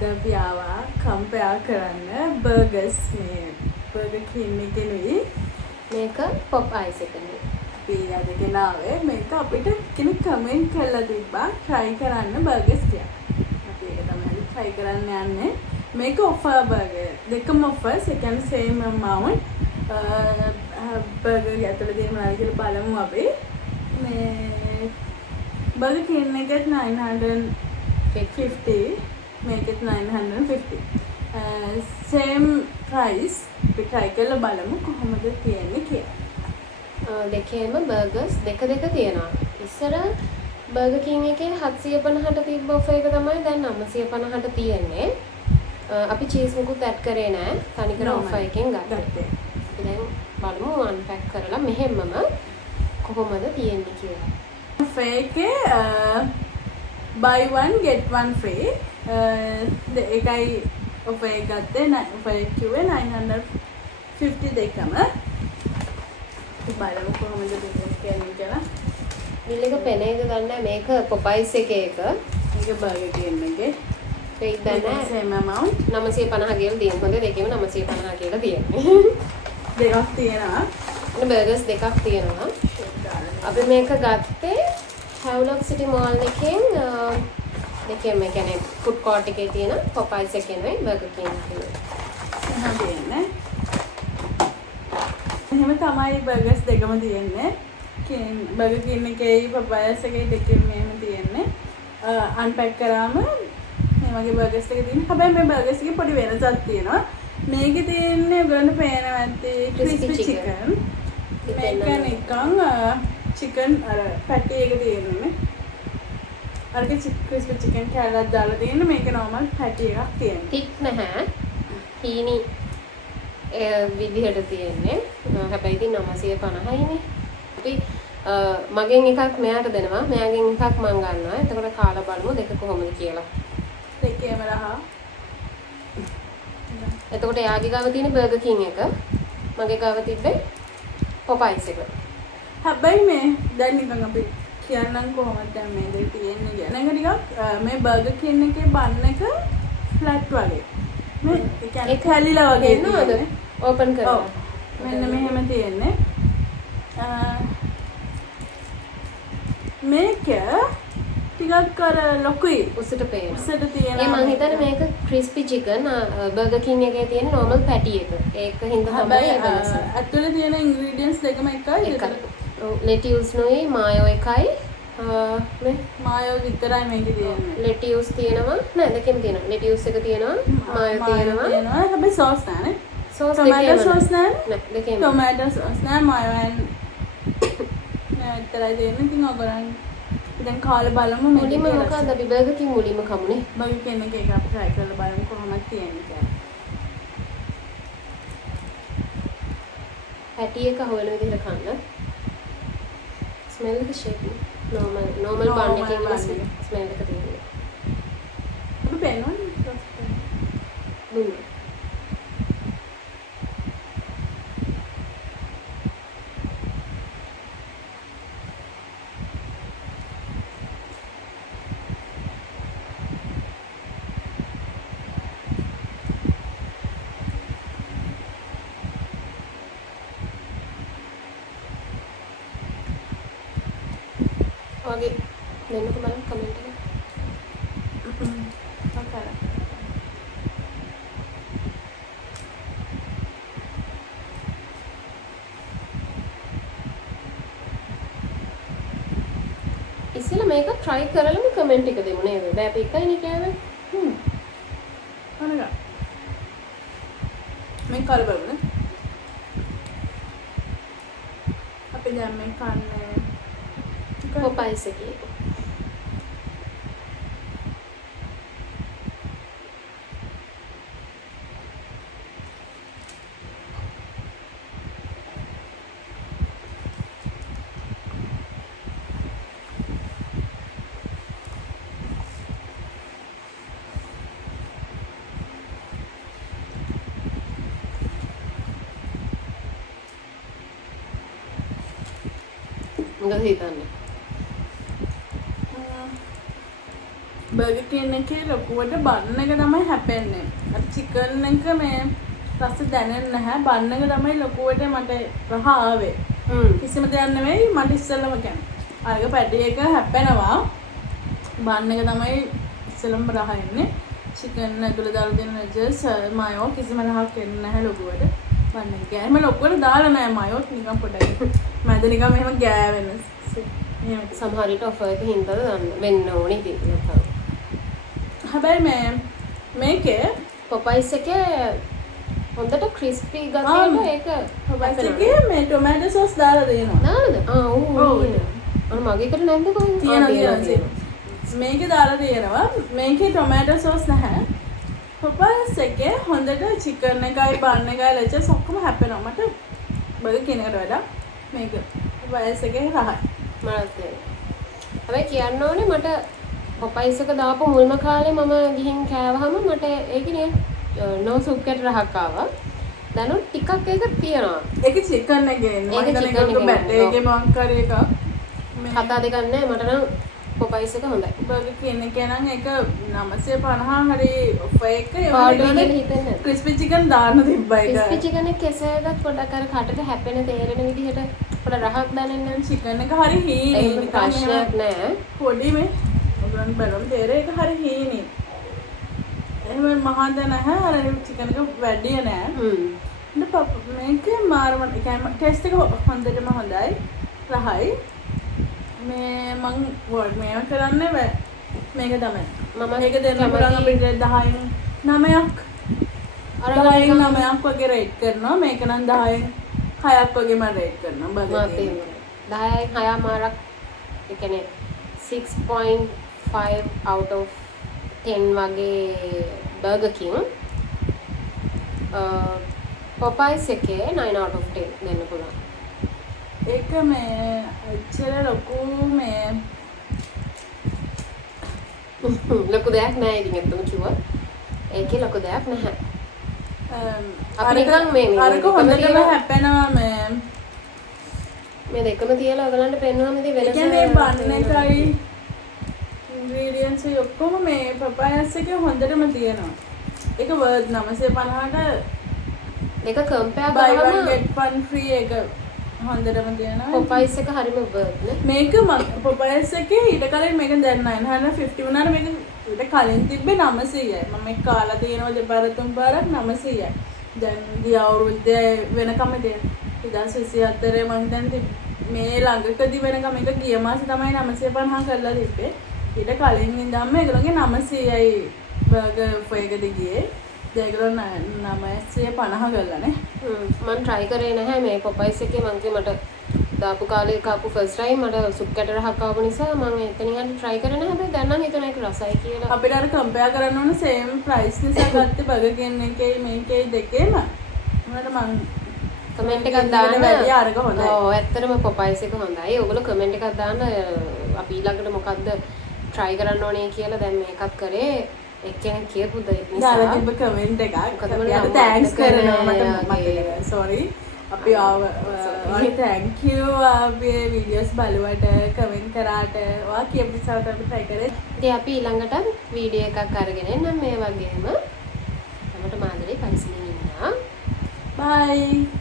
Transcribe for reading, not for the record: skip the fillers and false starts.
අද අපි ආවා කම්පෙයාර් කරන්න බර්ගර්ස් මේ බර්ගර් කින් එකේනුයි මේක පොප්අයිස් එකනේ. අපි අද ගෙනාවේ මේක අපිට කෙනෙක් කමෙන්ට් කරලා තිබ්බා try කරන්න බර්ගර්ස් කියලා. අපි ඒක තමයි try කරන්න යන්නේ. මේක offer burger. දෙකම offers. ඒ කියන්නේ same amount. බර්ගර් ඇතුළේ තියෙන මොනවද කියලා බලමු අපි. මේ බර්ගර් කින් එකේ 950 make it 950 same price අපි try කරලා බලමු කොහොමද තියෙන්නේ කියලා. දෙකේම බර්ගර්ස් දෙක තියෙනවා. ඉස්සර බර්ගර් කින් එකේ 750ට තිබ්බ ඔෆර් එක තමයි දැන් 950ට තියෙන්නේ. අපි චීස් මුකුත් ඇඩ් කරේ නෑ. තනිකර ඔෆර් එකෙන් ගත්තා. දැන් බලමු අන්පැක් කරලා මෙහෙමම කොහොමද තියෙන්නේ කියලා. ඔෆර් එකේ buy one get one free ඒකයි ඔෆර් එක ගත්තේ ඔෆර් එක කිව්වේ 950 දෙකම බලමු කොහොමද දෙන්නේ කියලා. බිල් එක පෙනේද දන්නේ මේක පොපයිස් එකේ එක. මේක බර්ගර් කින් එකේ ඒක දන්නේ same amount 950 කියලා තියෙන හොඳ දෙකේම 950 කියලා තියෙන්නේ. දෙකක් තියෙනවා. බර්ගර්ස් දෙකක් තියෙනවා. අපි මේක ගත්තේ හැව්ලොක් සිටි මෝල් එකෙන් දෙකේම කියන්නේ ෆුඩ් කෝට් එකේ තියෙන පොපයිස් එකේ නෙවෙයි බර්ගර් කින් එකේ. එහෙම තමයි බර්ගර්ස් දෙකම තියෙන්නේ. බර්ගර් කින් එකේ පොපයිස් එකේ දෙකම මෙහෙම තියෙන්නේ. අන්පැක් කරාම මේ වගේ බර්ගර්ස් දෙක තියෙනවා. හැබැයි මේ බර්ගර්ස් එකේ පොඩි වෙනසක් තියෙනවා. මේකේ තියෙන්නේ ඔයගොල්ලන්ට පේනවා ඇත්තේ ක්‍රිස්පි චිකන්. මේක නිකන් චිකන් අර පැටි එක තියෙන්නේ. අරක ක්‍රිස්පි චිකන් කෑල්ලක් දාලා තියෙන මේක normal පැටි එකක් තියෙනවා. ටික් නැහැ. හීනි විදිහට තියෙන්නේ. හැබැයි ඉතින් 950යිනේ. අපි මගෙන් එකක් මෙයාට දෙනවා. මෙයාගෙන් එකක් මම ගන්නවා. එතකොට කාලා බලමු දෙක කොහොමද කියලා. දෙකේම රහ. එතකොට එයාගේ ගාව තියෙන බර්ගර් කින් එක. මගේ ගාව තිබ්බේ පොපයිස් එක. හැබැයි මේ දැන් නිකන් අපි කියන්නම් කොහොමද දැන් මේ දෙක තියෙන්නේ කියලා. නේද ටිකක් මේ බර්ගර් කින් එකේ බන් එක ෆ්ලැට් වගේ. මේ ඒ කියන්නේ කැලිලා වගේ නේද? ඕපන් කරලා. මෙන්න මෙහෙම තියෙන්නේ. මේක ටිකක් අර ලොකුයි. උසට පේනවා. උසට තියෙනවා. ඒ මං හිතන්නේ මේක ක්‍රිස්පි චිකන් බර්ගර් කින් එකේ තියෙන normal පැටි එක. ඒක හින්දා තමයි ඒ වෙනස. ඇතුලේ තියෙන ingredients දෙකම එකයි. lettuce නුයි මායෝ එකයි. මේ මායෝ විතරයි මේකේ තියෙන්නේ. lettuce තියෙනවා. නෑ දෙකෙම තියෙනවා. lettuce එක තියෙනවා. මායෝ තියෙනවා. හැබැයි sauce නෑනේ. sauce tomato sauce නෑ. නෑ දෙකෙම. tomato sauce නෑ මායෝ and නෑ විතරයි තියෙන්නේ. ඉතින් ඔයගොල්ලන් දැන් කාලා බලමු මේක. මුලින්ම මොකක්ද අපි බර්ගර් කින් මුලින්ම කමුනේ. බර්ගර් කින් එකේ එක අපි try කරලා බලමු කොහොමද තියෙන්නේ කියලා. පැටි එක හොයන විදිහට කන්න. ස්මෙල් එක ෂේප් normal බන් එකේ වල ස්මෙල් එක තියෙනවා. අපි පේනවනේ. දුන්න. වගේ දෙන්නක බලන්න කමෙන්ට් එක. ඔකේ. ඉස්සෙල්ලා මේක try කරලම කමෙන්ට් එක දෙමු නේද? දැන් අපි එකයිනේ කෑවේ. අනගා. මේ කාලා බලමු. අපි දැන් මේ කන්නේ පොපයිස් එකේ. මොකද හිතන්නේ? බර්ගර් කින් එකේ ලොකුවට බන් එක තමයි හැපෙන්නේ. අර චිකන් එක මේ රස දැනෙන්නේ නැහැ. බන් එක තමයි ලොකුවට මට රහ ආවේ. කිසිම දෙයක් නෙවෙයි මට ඉස්සෙල්ලම කියන්නේ. අරක පැටි එක හැපෙනවා. බන් එක තමයි ඉස්සෙල්ලම රහ එන්නේ. චිකන් ඇතුළේ දාලා දෙන වෙජස් මයෝ කිසිම රහක් එන්නේ නැහැ ලොකුවට. බන් එක ගෑම ලොකුවට දාලා නැහැ මයෝත් නිකන් පොඩ්ඩක්. මැද නිකන් මෙහෙම ගෑවෙන. එහෙම සමහර විට ඔෆර් එක හින්දාද දන්න වෙන්න ඕනේ ඉතින් නැත්නම්. හැබැයි මේකේ පොපයිස් එකේ හොඳට ක්‍රිස්පි ගතියට ඒක පොපයිස් එකේ මේ ටොමැටෝ සෝස් දාලා දෙනවා. දාලාද? ඔව්. මගේකට නැද්ද කොහෙන්ද? තියෙනවා. මේකේ දාලා තියෙනවා. මේකේ ටොමැටෝ සෝස් නැහැ. පොපයිස් එකේ හොඳට චිකන් එකයි බන් එකයි ලෙචස් ඔක්කොම හැපෙනවා. මට බර්ගර් කින් එකට වඩා මේක පොපයිස් එකේ රහයි. මට හැබැයි කියන්න ඕනේ මට පොපයිස් එක දාපු මුල්ම කාලේ මම ගිහින් කෑවහම මට ඒකනේ නෝ සුප් එකට රහක් ආවා. දැනුත් ටිකක් ඒක තියෙනවා. ඒක චිකන් එකේ එන්නේ. මම හිතන්නේ ඒක බැට් එකේ මොකක් කරේ එකක්. කතා දෙකක් නැහැ මට නම් පොපයිස් එක හොඳයි. බර්ගර් කින් එකේ නම් ඒක 950 හරි ඔෆර් එක පාඩුවේ කියලා හිතෙන්නේ. ක්‍රිස්පි චිකන් දාන්න තිබ්බා ඒක. ක්‍රිස්පි චිකන් එක කෙසේකට පොඩක් අර කටට හැපෙන තේරෙන විදිහට පොඩ රහක් දැනෙන්නේ නැහැ. චිකන් එක හරි හීනේ. ඒක ප්‍රශ්නයක් නෑ. පොඩි මේ ඔයගොල්ලන් බලමු තේරෙයි ඒක හරි හීනේ. එහෙම මහාද නැහැ අර චිකන් එක වැඩි නෑ. මේක මාරම ටෙස්ට් එක හොඳටම හොඳයි. රහයි. මේ මං වර්ඩ් මේව කරන්නේ මේක තමයි. මම මේක දෙන්න පුළුවන් අපිට 10න් 9ක්. අර 10න් 9ක් වගේ රේට් කරනවා. මේක නම් 10න් 6ක් වගේ මම රේට් කරනවා බර්ගර් කින්. 10න් 6 මාරක් ඒ කියන්නේ 6.5 out of 10 වගේ බර්ගර් කින්. පොපයිස් එකේ 9 out of 10 දෙන්න පුළුවන්. ඒක මේ ඇච්චර ලොකු මේ ලොකු දෙයක් නෑ ඉතින් ඇත්තම කිව්වා. ඒකේ ලොකු දෙයක් නැහැ. අරක හොඳටම හැපෙනවා මේ දෙකම තියලා ඔයගලන්ට පෙන්වුවම ඉතින් වෙනස කියන්නේ බන් එකයි ඉන්ග්‍රීඩියන්ට්ස් ඔක්කොම මේ පපයස් එකේ හොඳටම තියෙනවා. ඒක වර්ත් 950ට දෙක කම්පෙයාර් buy one කරාම get one free එක හොඳටම තියෙනවා. පොපයිස් එක හරිම වර්ත් නේ. මේක පොපයිස් එකේ ඊට කලින් මේක දැන් 950 වුණාට මේක ඊට කලින් තිබ්බේ 900යි. මම මේක කාලා තියෙනවා දෙපාර තුන් පාරක් 900යි. දැන් ගිය අවුරුද්දේ වෙනකම් තියෙන 2024 මම හිතන්නේ මේ ළඟකදී වෙනකම් මේක ගිය මාසේ තමයි 950 කරලා තිබ්බේ. ඊට කලින් ඉඳන්ම ඒගොල්ලෝගේ 900යි බර්ගර් ඔෆර් එකදී ගියේ. දැන් ඒගොල්ලෝ 950 කරලානේ. මම try කරේ නැහැ මේ පොපයිස් එකේ මට දාපු කාලේ කාපු ෆස්ට් ටයිම් මට සුප් කැට රහක් ආපු නිසා මම එතනින් හරි try කරේ නැහැ. හැබැයි දැන් නම් හිතන එක රසයි කියලා. අපිට අර කම්පෙයාර් කරන්න ඕන same price නිසා ගත්තේ බර්ගර් කින් එකේ මේකේ දෙකේම. උනට මං කමෙන්ට් එකක් දාන්න. වැඩි අරක හොඳයි. ඔව් ඇත්තටම පොපයිස් එක හොඳයි. ඔයගොල්ලෝ කමෙන්ට් එකක් දාන්න අපි ඊළඟට මොකද්ද try කරන්න ඕනේ කියලා දැන් මේකත් කරේ. එක්කෙනෙක් කියපු දේ නිසා දාලා තිබ්බ කමෙන්ට් එකක්. අපිට thanks කරනවා මට මතකයි. sorry. අපි thank you අපේ videos බලුවට කමෙන්ට් කරාට ඔයා කියපු නිසා අපි try කරේ. ඉතින් අපි ඊළඟට වීඩියෝ එකක් අරගෙන එන්නම් මේ වගේම. අපිට මාදලේ පරිස්සමින් ඉන්න. bye